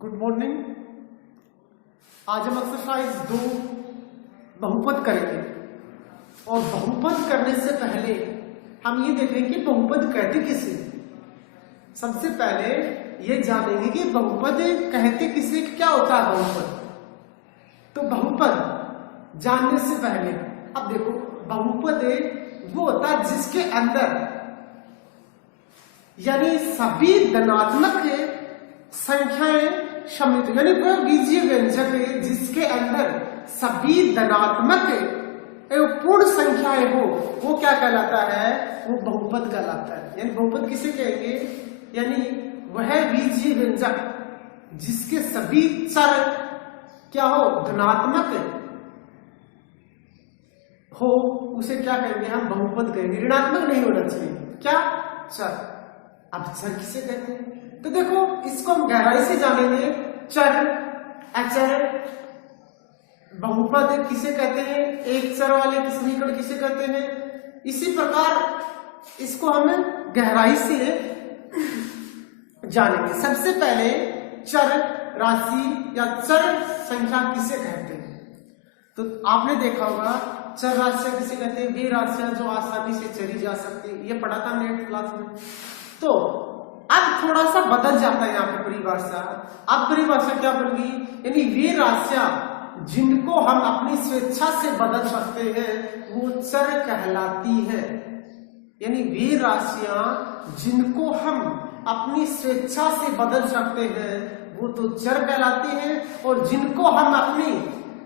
Good morning. आज हम exercise 2 बहुपद करेंगे और बहुपद करने से पहले हम ये देखेंगे कि बहुपद कहते किसे। सबसे पहले ये जानेंगे कि बहुपद कहते किसे, क्या होता है बहुपद। तो बहुपद जानने से पहले अब देखो, बहुपद वो होता है जिसके अंदर यानी सभी धनात्मक संख्याएं सम्मिलित, यानी वह बीजीय व्यंजक है जिसके अंदर सभी धनात्मक एवं पूर्ण संख्याएं हो, वो क्या कहलाता है, वो बहुपद कहलाता है। यानी बहुपद किसे कहेंगे, यानी वह बीजीय व्यंजक जिसके सभी चर क्या हो, धनात्मक हो, उसे क्या कहेंगे, हम बहुपद कहेंगे। ऋणात्मक नहीं होना चाहिए, क्या, चर। अब चर किसे कहते हैं, तो देखो इसको हम गहराई से जानेंगे। चर, अचर, बहुपद किसे कहते हैं, एक चर वाले समीकरण किसे कहते हैं। इसी प्रकार इसको हम गहराई से जानेंगे। सबसे पहले चर राशि या चर संख्या किसे कहते हैं, तो आपने देखा होगा चर राशियां किसे कहते हैं, वे राशियां जो आसानी से चली जा सकती है। ये पढ़ा था नेट क्लास में। तो अब थोड़ा सा बदल जाता है यहाँ पे परिभाषा। अब परिभाषा क्या बन गई, यानी वे राशियां जिनको हम अपनी स्वेच्छा से बदल सकते हैं वो चर कहलाती है। यानी वे राशियां जिनको हम अपनी स्वेच्छा से बदल सकते हैं वो तो चर कहलाती हैं, और जिनको हम अपनी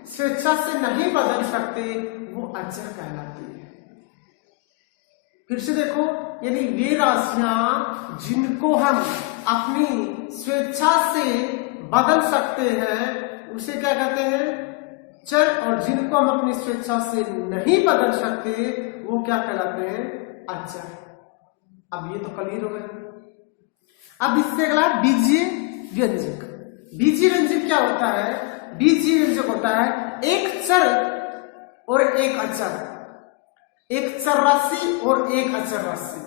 स्वेच्छा से नहीं बदल सकते वो अचर कहलाती है। फिर से देखो, यानी वे राशियां जिनको हम अपनी स्वेच्छा से बदल सकते हैं उसे क्या कहते हैं, चर, और जिनको हम अपनी स्वेच्छा से नहीं बदल सकते वो क्या कहलाते हैं, अचर। अब ये तो क्लियर हो गया। अब इससे अगला बीजीय व्यंजक। बीजीय व्यंजक क्या होता है, बीजीय व्यंजक होता है एक चर और एक अचर, एक चर राशि और एक अचर राशि।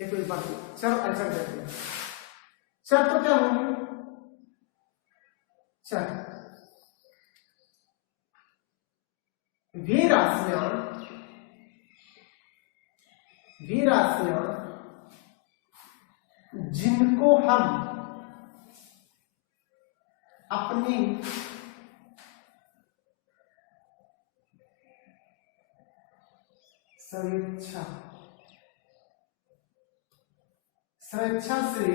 ये कोई बात नहीं, चर अचर कहते हैं। चर तो क्या होंगे, चर वे राशियां जिनको हम अपनी स्वेच्छा से,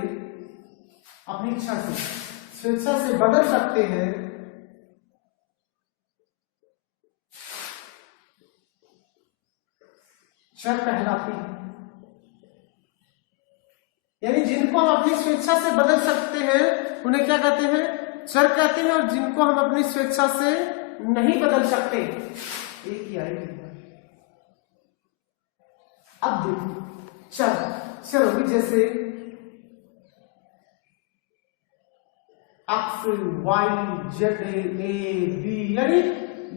अपनी इच्छा से, स्वेच्छा से बदल सकते हैं, चर कहलाती है। यानी जिनको हम अपनी स्वेच्छा से बदल सकते हैं उन्हें क्या कहते हैं, चर कहते हैं, और जिनको हम अपनी स्वेच्छा से नहीं बदल सकते, एक ही आएगी। अब देखो चर होगी जैसे x, Y, z, a, b, यानी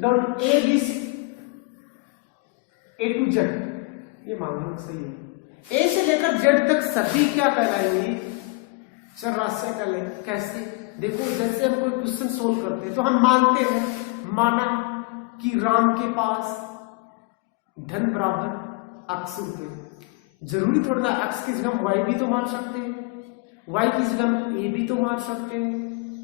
dot a b c, a to z, ये मान लो सही है। ए से लेकर जेड तक सभी क्या कहलाएंगी, चर राशियां कहलाएंगी। कैसे, देखो जैसे हम कोई क्वेश्चन सोल्व करते हैं तो हम मानते हैं, माना कि राम के पास धन बराबर अक्स रुपये। जरूरी थोड़ा ना अक्स की जगह वाई भी तो मान सकते हैं, वाई की जगह हम ए भी तो मान सकते हैं,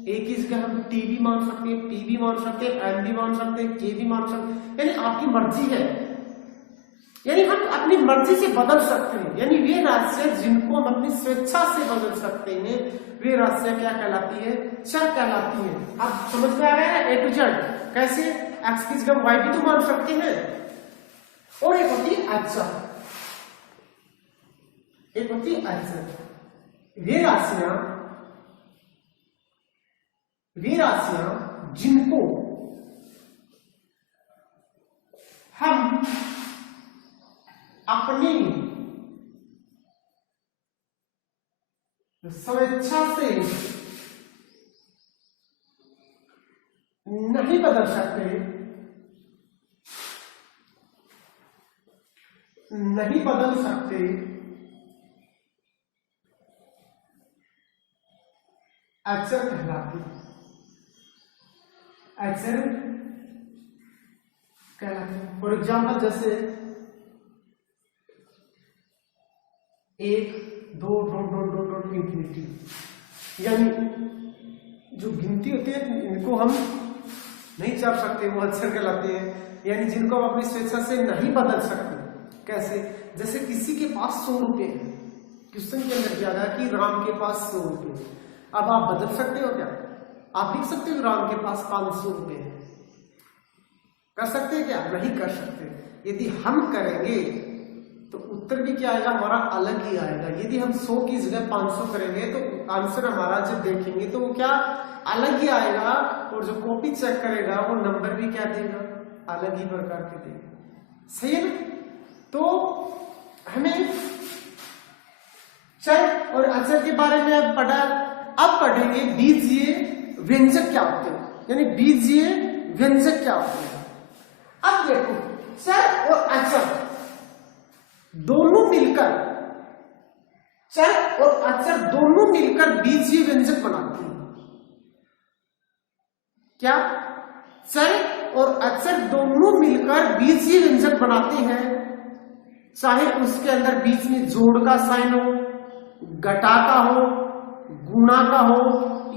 ए की जगह हम टी भी मान सकते हैं, पी भी मान सकते हैं, एम भी मान सकते हैं, के भी मान सकते हैं। यानी आपकी मर्जी है, यानी हम अपनी मर्जी से बदल सकते हैं। यानी वे राशियां जिनको हम अपनी स्वेच्छा से बदल सकते हैं वे राशियां क्या कहलाती है, चर कहलाती है। अब समझ में आ रहा है, ए टू जेड कैसे, एक्स की जगह वाई भी तो मान सकते हैं, और एक होती है अचर, एक होती है अचर। वे राशियां जिनको हम अपनी स्वेच्छा से नहीं बदल सकते, अचर कहलाती है, अचर कहलाती है। फॉर एग्जाम्पल जैसे 1 2 डॉट इंफिनिटी, यानी जो गिनती होती है इनको हम नहीं चढ़ सकते, वो अचर कहलाते हैं, यानी जिनको हम अपनी स्वेच्छा से नहीं बदल सकते। कैसे? जैसे किसी के पास 100 रुपए है, क्वेश्चन के अंदर दिया गया कि राम के पास 100 रुपए, अब आप बदल सकते हो क्या? आप लिख सकते हो राम के पास 500 रुपए है, कर सकते हैं क्या? नहीं कर सकते। यदि हम करेंगे तो उत्तर भी क्या आएगा? हमारा अलग ही आएगा। यदि हम 100 की जगह 500 करेंगे तो आंसर हमारा जब देखेंगे तो वो क्या अलग ही आएगा, और जो कॉपी चेक करेगा वो नंबर भी क्या देगा? अलग ही प्रकार के देगा। सही है ना? तो हमें चर और अचर के बारे में अब पढ़ा। अब पढ़ेंगे बीजीय व्यंजक क्या होते हैं, यानी बीजीय व्यंजक क्या होते हैं। अब देखो, चर और अचर दोनों मिलकर, चर और अचर दोनों मिलकर बीजीय व्यंजक बनाते हैं। क्या? चर और अचर दोनों मिलकर बीजीय व्यंजक बनाते हैं, चाहे उसके अंदर बीच में जोड़ का साइन हो, घटा का हो, गुणा का हो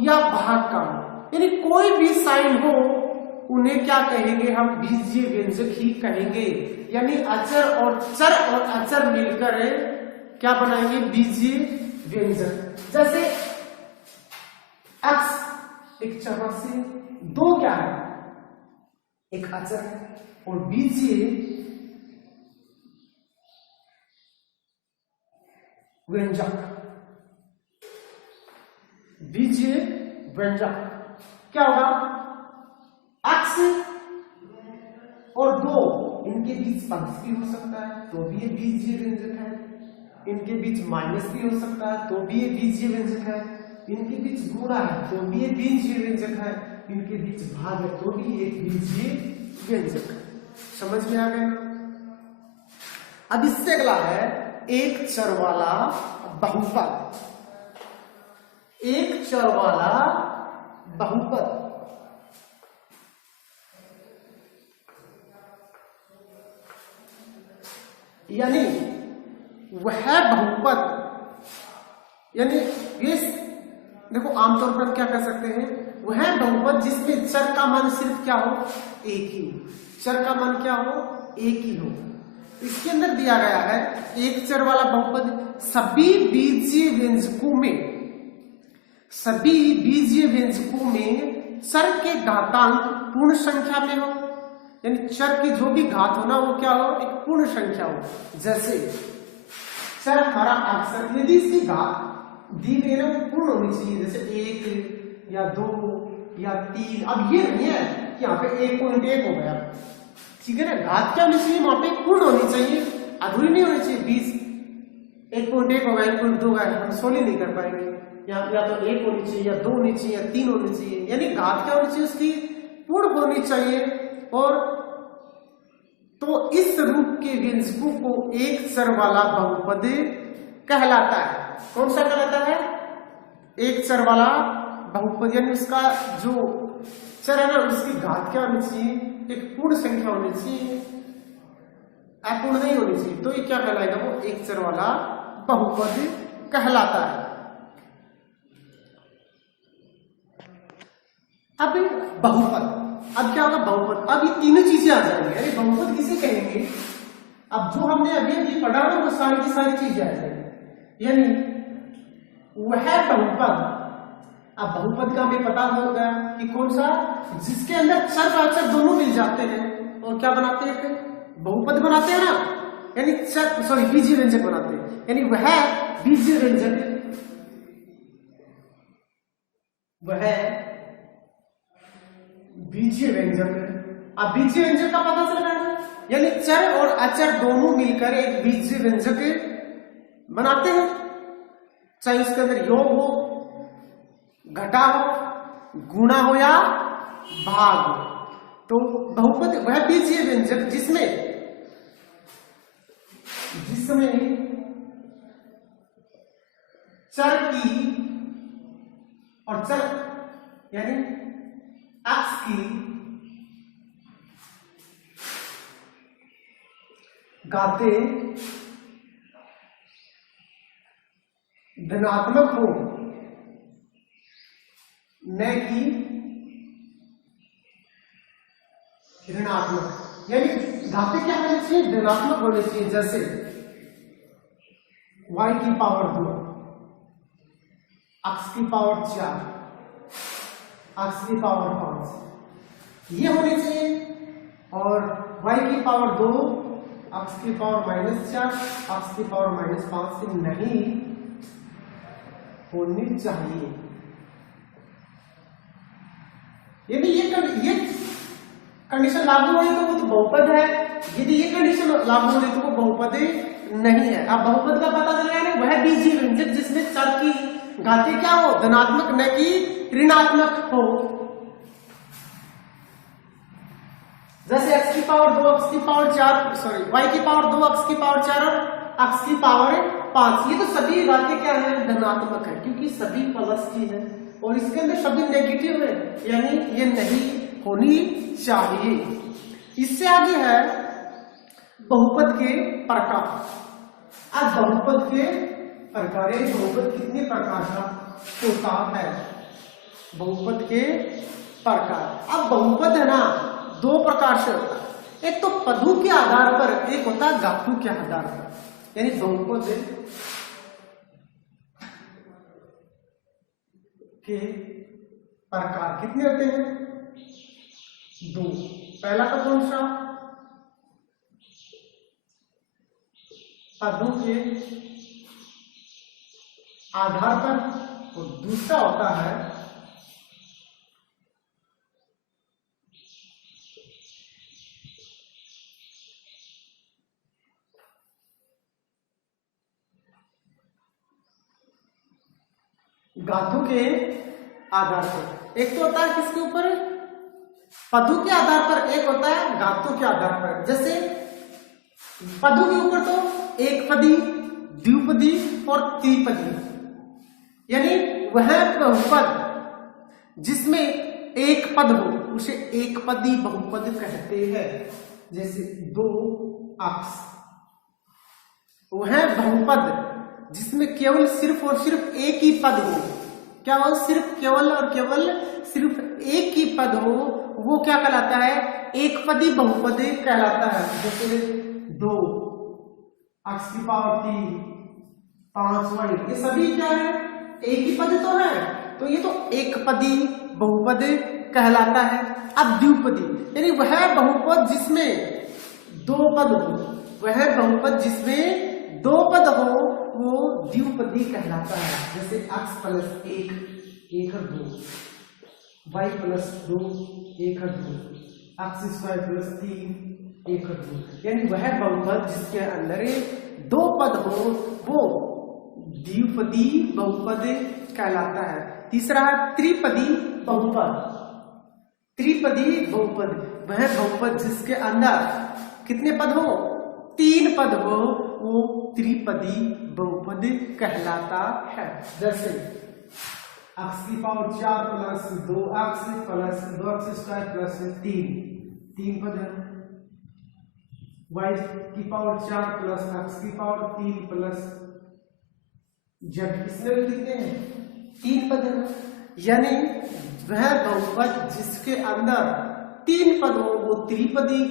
या भाग का हो, यानी कोई भी साइन हो उन्हें क्या कहेंगे? हम बीजीय व्यंजक ही कहेंगे। यानी अचर और चर और अचर मिलकर क्या बनाएंगे? बीजीय व्यंजक। जैसे x एक चौरासी, 2 क्या है? एक अचर है, और बीजीय व्यंजक, बीजीय व्यंजक क्या होगा? x और 2 इनके बीच प्लस भी हो सकता है तो भी ये बीजीय व्यंजक है, इनके बीच माइनस भी हो सकता है तो भी ये बीजीय व्यंजक है, इनके बीच गुणा है तो भी ये बीजीय व्यंजक है, इनके बीच भाग है तो भी ये बीजीय व्यंजक है। समझ में आ गया? अब इससे अगला है एक चर वाला बहुपद। एक चर वाला बहुपद यानी वह बहुपद, यानी ये देखो आमतौर पर क्या कर सकते हैं? वह बहुपद जिसमें चर का मान सिर्फ क्या हो? एक ही हो। चर का मान क्या हो? एक ही हो। इसके अंदर दिया गया है एक चर वाला बहुपद सभी बीजीय व्यंजकों में, सभी बीजीय व्यंजकों में चर के घातांक पूर्ण संख्या में हो, यानी चर की जो भी घात हो ना वो क्या हो? एक पूर्ण संख्या हो। जैसे चर हमारा अक्षर, यदि इसकी घात दी गई है वो पूर्ण होनी चाहिए, जैसे 1 या 2 या 3। अब ये नहीं है कि यहाँ पे 1.1 हो गया, ठीक है ना? घात क्या होनी चाहिए? वहां पे पूर्ण होनी चाहिए, अधूरी नहीं होनी चाहिए। 20 1.1 होगा, 1.2 होगा, हम सोल्व नहीं कर पाएंगे। या तो 1 होनी चाहिए, या 2 होनी चाहिए, या 3 होनी चाहिए, यानी घात क्या होनी चाहिए? उसकी पूर्ण होनी चाहिए। और तो इस रूप के व्यंजकों को एक चर वाला बहुपद कहलाता है। कौन सा कहलाता है? एक चर वाला बहुपद, यानी उसका जो चर है ना उसकी घात क्या होनी चाहिए? एक पूर्ण संख्या होनी चाहिए, अपूर्ण नहीं होनी चाहिए। तो ये क्या कहलाएगा? वो एक चर वाला बहुपद कहलाता है। अब बहुपद, अब क्या होगा? बहुपद, अब ये तीनों चीजें आ जाएंगी। अरे बहुपद किसे कहेंगे? अब जो हमने अभी अभी पढ़ा ना वो सारी की सारी चीजें आ जाएंगी, यानी वह बहुपद। अब बहुपद का हमें पता होगा कि कौन सा? जिसके अंदर चर और अचर दोनों मिल जाते हैं और क्या बनाते हैं? फिर बहुपद बनाते हैं ना, यानी चर सॉरी बीजीय व्यंजक बनाते हैं, यानी वह बीजीय व्यंजक, वह बीजीय व्यंजक। अब बीजीय व्यंजक का पता चल रहा है, यानी चर और अचर दोनों मिलकर एक बीजीय व्यंजक बनाते हैं, चाहे उसके अंदर योग हो, घटा हो, गुणा हो या भाग हो। तो बहुपद वह बीजीय व्यंजक जिसमें चर की और और चर यानी x की घाते धनात्मक हो न कि ऋणात्मक, यानी घाते क्या होने चाहिए, धनात्मक होने चाहिए। जैसे y की पावर 2, x की पावर 4, x की पावर 5 ये होने चाहिए, और y की पावर 2, x की पावर -4, x की पावर -5 से नहीं होनी चाहिए। यदि ये कंडीशन लागू हो रही तो वो तो बहुपद है, यदि ये कंडीशन लागू हो रही तो वो बहुपद नहीं है। अब बहुपद का पता चल गया ना, वह बीजीय व्यंजक जिसमें चर की घाते क्या हो, धनात्मक न कि ऋणात्मक हो। जैसे x की पावर 2, x की पावर 4, सॉरी y की पावर 2, x की पावर 4 और x की पावर 5, ये तो सभी घाते क्या है, धनात्मक है, क्योंकि सभी प्लस की है और इसके अंदर सभी नेगेटिव है, यानी ये नहीं होनी चाहिए। इससे आगे है बहुपद के प्रकार। अब बहुपद के प्रकार, बहुपद कितने प्रकार का होता है, बहुपद के प्रकार। अब बहुपद है ना, दो प्रकार से होता है, एक तो पदों के आधार पर, एक होता है धातु के आधार पर। यानी बहुपद के प्रकार कितने होते हैं, दो। पहला का कौन सा, पदों के आधार पर, और दूसरा होता है धातु के आधार पर। एक तो होता है किसके ऊपर, पदों के आधार पर, एक होता है धातु के आधार पर। जैसे पदों के ऊपर तो एक पदी, द्विपदी और त्रिपदी, यानी वह बहुपद जिसमें एक पद हो उसे एक पदी बहुपद कहते हैं। जैसे 2 अक्ष, वह बहुपद जिसमें केवल सिर्फ और सिर्फ एक ही पद हो, क्या हो, सिर्फ केवल और केवल सिर्फ एक ही पद हो, वो क्या कहलाता है, एक पदी बहुपद कहलाता है। जैसे 2 x की पावर 3, 5 y, ये सभी क्या है, एक ही पद तो है, तो ये तो एक पदी बहुपद कहलाता है। अब द्विपदी यानी वह बहुपद जिसमें दो पद हो, वह बहुपद जिसमें दो पद हो वो द्विपदी कहलाता है। जैसे x + 1, 1 और 2, y + 2, 1 और 2, x² + 3, 1 और 2, यानी वह बहुपद जिसके अंदर दो पद हो वो द्विपदी बहुपद कहलाता है। तीसरा है त्रिपदी बहुपद। त्रिपदी बहुपद वह बहुपद जिसके अंदर कितने पद हो, 3 पद हो, वो त्रिपदी बहुपद कहलाता है। जैसे x की पावर 4 + 2x + 2x² + 3 पद है। y की पावर 4 + x की पावर 3 + z, इसमें भी कितने हैं, 3 पद है। यानी वह बहुपद जिसके अंदर 3 पद हो वो त्रिपदी,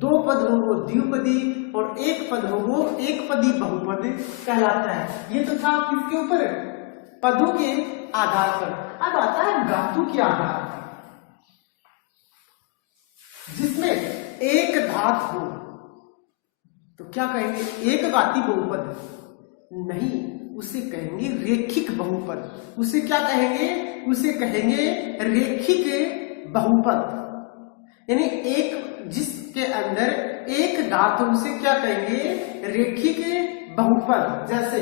2 पद हो वो द्विपदी और 1 पद हो वो एक पदी बहुपद कहलाता है। ये तो था किसके ऊपर, पदों के आधार पर। अब आता है धातु के आधार पर, जिसमें एक धात हो तो क्या कहेंगे, एक घाती बहुपद नहीं, उसे कहेंगे रेखिक बहुपद। उसे क्या कहेंगे, उसे कहेंगे रेखिक बहुपद। यानी एक जिसके अंदर एक धातु, उसे क्या कहेंगे, रेखिक बहुपद। जैसे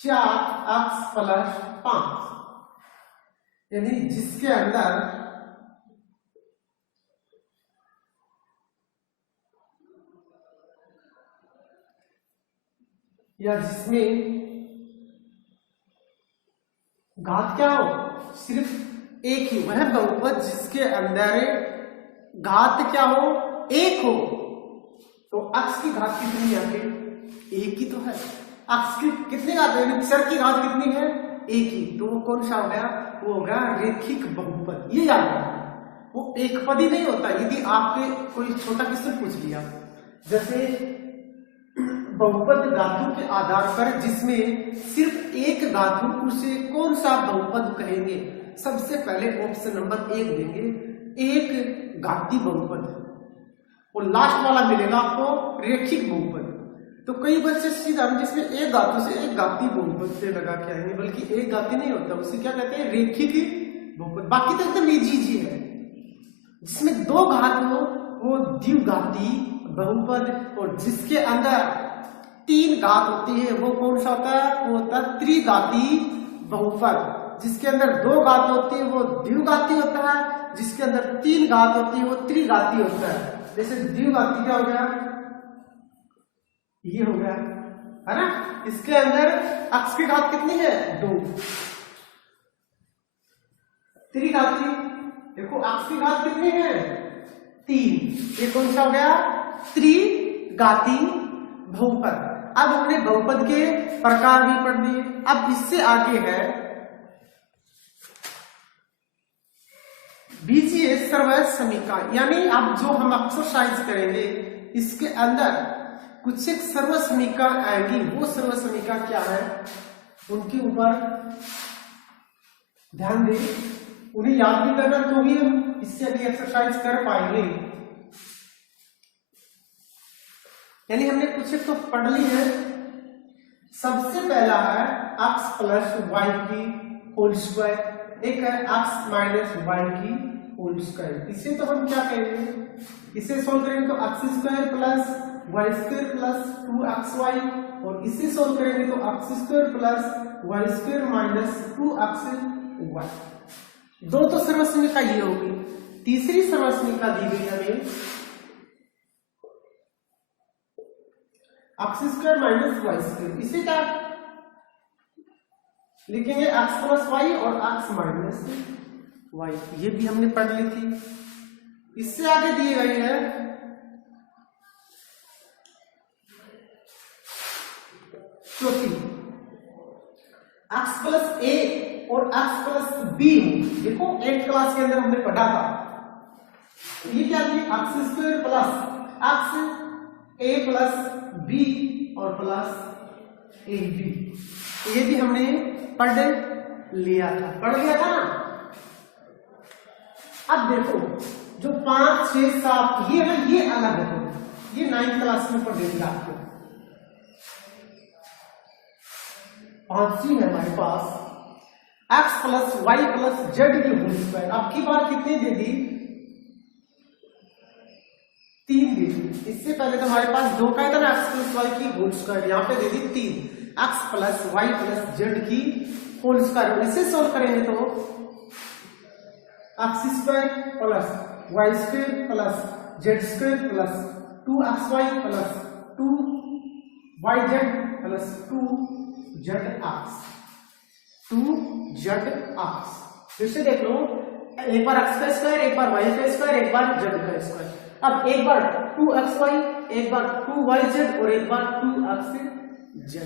4x + 5, यानी जिसके अंदर या जिसमें घात क्या हो, सिर्फ एक ही, वह बहुपद जिसके अंदर घात क्या हो, एक हो। तो अक्स की घात कितनी है, एक ही तो है। अक्स की कितनी घात है, चर की घात कितनी है, एक ही। तो वो कौन सा हो गया, वो हो गया रेखिक बहुपद। ये याद रखना, वो एक पदी नहीं होता। यदि आपके कोई छोटा क्वेश्चन पूछ लिया, जैसे बहुपद धातु के आधार पर जिसमें सिर्फ एक धातु, उसे कौन सा बहुपद कहेंगे। सबसे पहले ऑप्शन नंबर 1 देंगे, एक घाती बहुपद, और लास्ट वाला मिलेगा आपको रेखिक बहुपद। तो कई बच्चे सीधा जिसमें एक धातु से एक घाती बहुपद से लगा के आएंगे, बल्कि एक घाती नहीं होता, उसे क्या कहते हैं, रेखिक बहुपद। बाकी तो एकदम इजी है। जिसमें दो घात हो वो द्विघाती बहुपद, और जिसके अंदर 3 घात होती है वो कौन सा होता है, वो होता है त्रिघाती बहुपद। जिसके अंदर 2 घात होती है वो द्विघाती होता है, जिसके अंदर 3 घात होती है वो त्रिघाती होता है। जैसे द्विघाती क्या हो गया, ये हो गया, है ना। इसके अंदर अक्स की घात कितनी है, 2। त्रिघाती देखो अक्स की घात कितनी है, 3। ये कौन सा हो गया, त्रिघाती बहुपद। अब हमने बहुपद के प्रकार भी पढ़ दिए। अब इससे आगे है बीजीय सर्वय समीका, यानी अब जो हम एक्सरसाइज करेंगे इसके अंदर कुछ एक सर्व समीका आएगी। वो सर्व समीका क्या है, उनके ऊपर ध्यान दें, उन्हें याद भी करना, तो भी हम इससे अभी एक्सरसाइज कर पाएंगे। यानी हमने कुछ एक तो पढ़ ली है। सबसे पहला है x प्लस वाई की होल स्क्वायर, एक है x माइनस वाई की होल स्क्वायर। इसे तो हम क्या कहेंगे, इसे सोल्व करेंगे तो x square plus y square plus 2xy, और इसे सोल्व करेंगे तो x square plus y square minus 2xy। दो तो सर्वसमीका ये होगी। तीसरी सर्वसमीका दी गई हमें x square minus y square. इसे क्या लिखेंगे, x प्लस वाई और x माइनस वाई। ये भी हमने पढ़ ली थी। इससे आगे दिए गए हैं चौथी, x प्लस ए और x प्लस बी। देखो 8th क्लास के अंदर हमने पढ़ा था, ये क्या थी, x स्क्वायर प्लस x ए प्लस बी और प्लस ए बी। ये भी हमने पढ़ लिया था ना। अब देखो जो 5, 6, 7 ये है, ये अलग है, ये 9th क्लास में पढ़ेंगे आपको। 5 है हमारे पास x plus Y plus Z की होल स्क्वायर। अब की बार कितनी दे दी, 3 दे दी। इससे पहले तो हमारे पास 2 का था ना, x प्लस वाई की होल स्क्वायर, यहाँ पे दे दी 3, x plus Y plus Z की होल स्क्वायर। इसे सोल्व करेंगे तो x square plus y square plus z square plus 2xy plus 2yz plus 2zx। फिर देख लो, एक बार x का स्क्वायर, एक बार y का स्क्वायर, एक बार z का स्क्वायर। अब एक बार 2xy, एक बार 2yz और एक बार 2xz।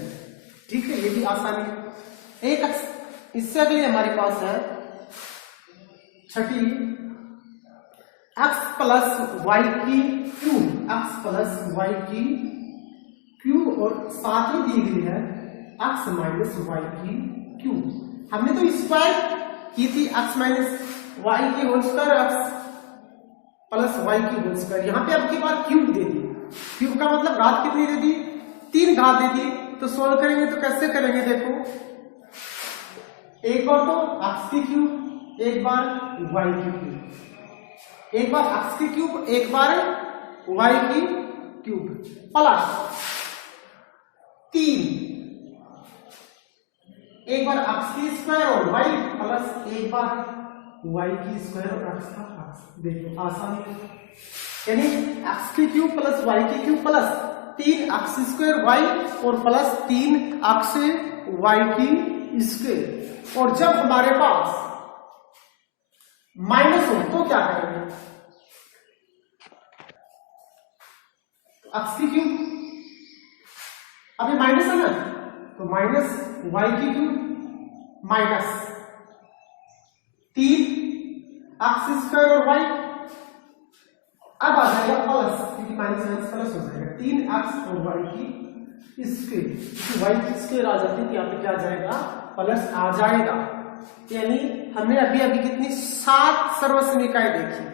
ठीक है, ये भी आसानी है। एक इससे अगले हमारे पास है छठी, x प्लस वाई की क्यूब, x प्लस वाई की क्यूब, और साथ ही दी गई है x माइनस वाई की क्यूब। हमने तो स्क्वायर की थी x माइनस वाई की whole square, x plus Y की होल स्क्वायर। यहाँ पे अब की बार क्यूब दे दी। क्यूब का मतलब घात कितनी दे दी, 3 घात दे दी। तो सोल्व करेंगे तो कैसे करेंगे, देखो एक बार तो x की क्यूब, एक बार y की क्यूब, एक बार x की क्यूब, एक बार y की क्यूब, प्लस 3, एक बार x की स्क्वायर और y, प्लस एक बार y की स्क्वायर और x का x। देखो आसानी है, यानी x की क्यूब प्लस y की cube plus 3x square y और प्लस 3x y की स्क्वायर। और जब हमारे पास माइनस हो तो क्या करेंगे, एक्स की क्यूब, अभी माइनस है ना, तो माइनस वाई की क्यूब माइनस 3 एक्स स्क्वायर और वाई, अब आ जाएगा प्लस, क्योंकि माइनस माइनस प्लस हो जाएगा 3 एक्स और वाई की स्क्वायर, वाई की स्क्वायर आ जाती है, यहाँ पे क्या आ जाएगा, प्लस आ जाएगा। यानी हमने अभी अभी कितनी 7 सर्वसमीकाएं देखी,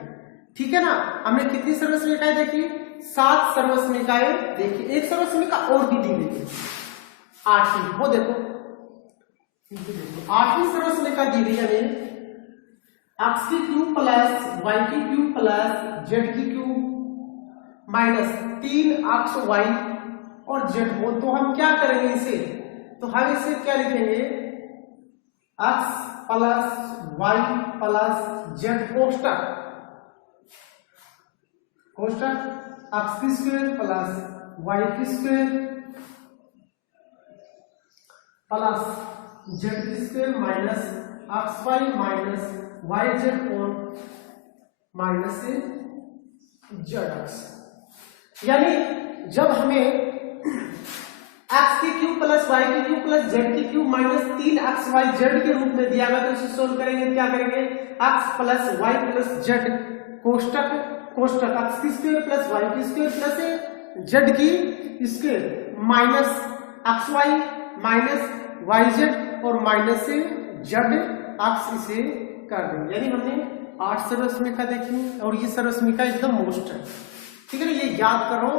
ठीक है ना, हमने कितनी सर्वसमीकाएं देखी, 7 सर्वसमीकाएं देखी। एक सर्वसमीका और भी दी गई है 8वीं, वो देखो 8वीं सर्वसमीका दी गई है एक्स की क्यूब प्लस वाई की क्यूब प्लस जेड की क्यूब माइनस 3 एक्स वाई और जेड हो। तो हम क्या करेंगे इसे, तो हम इसे क्या लिखेंगे, X plus Y plus Z कोष्टक एक्स की स्क्वायर प्लस वाई की स्क्वायर प्लस जेड की square minus X Y minus Y Z और माइनस से जेड एक्स। यानी जब हमें एक्स की क्यूब प्लस वाई की क्यूब प्लस जेड की cube minus 3 X Y Z के रूप में दिया गया, तो इसे सोल्व करेंगे, क्या करेंगे, X plus Y plus Z कोष्टक एक्स की स्क्वायर प्लस वाई की स्क्वायर प्लस जेड की square minus X Y minus Y Z और माइनस से जेड एक्स, इसे कर देंगे। यानी हमने 8 सर्वसमीका देखी और ये सर्वसमीका एकदम मोस्ट है, ठीक है ना, ये याद करो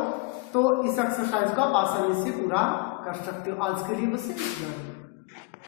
तो इस एक्सरसाइज को आप आसानी से पूरा कर सकते हो। आज के लिए बस इतना।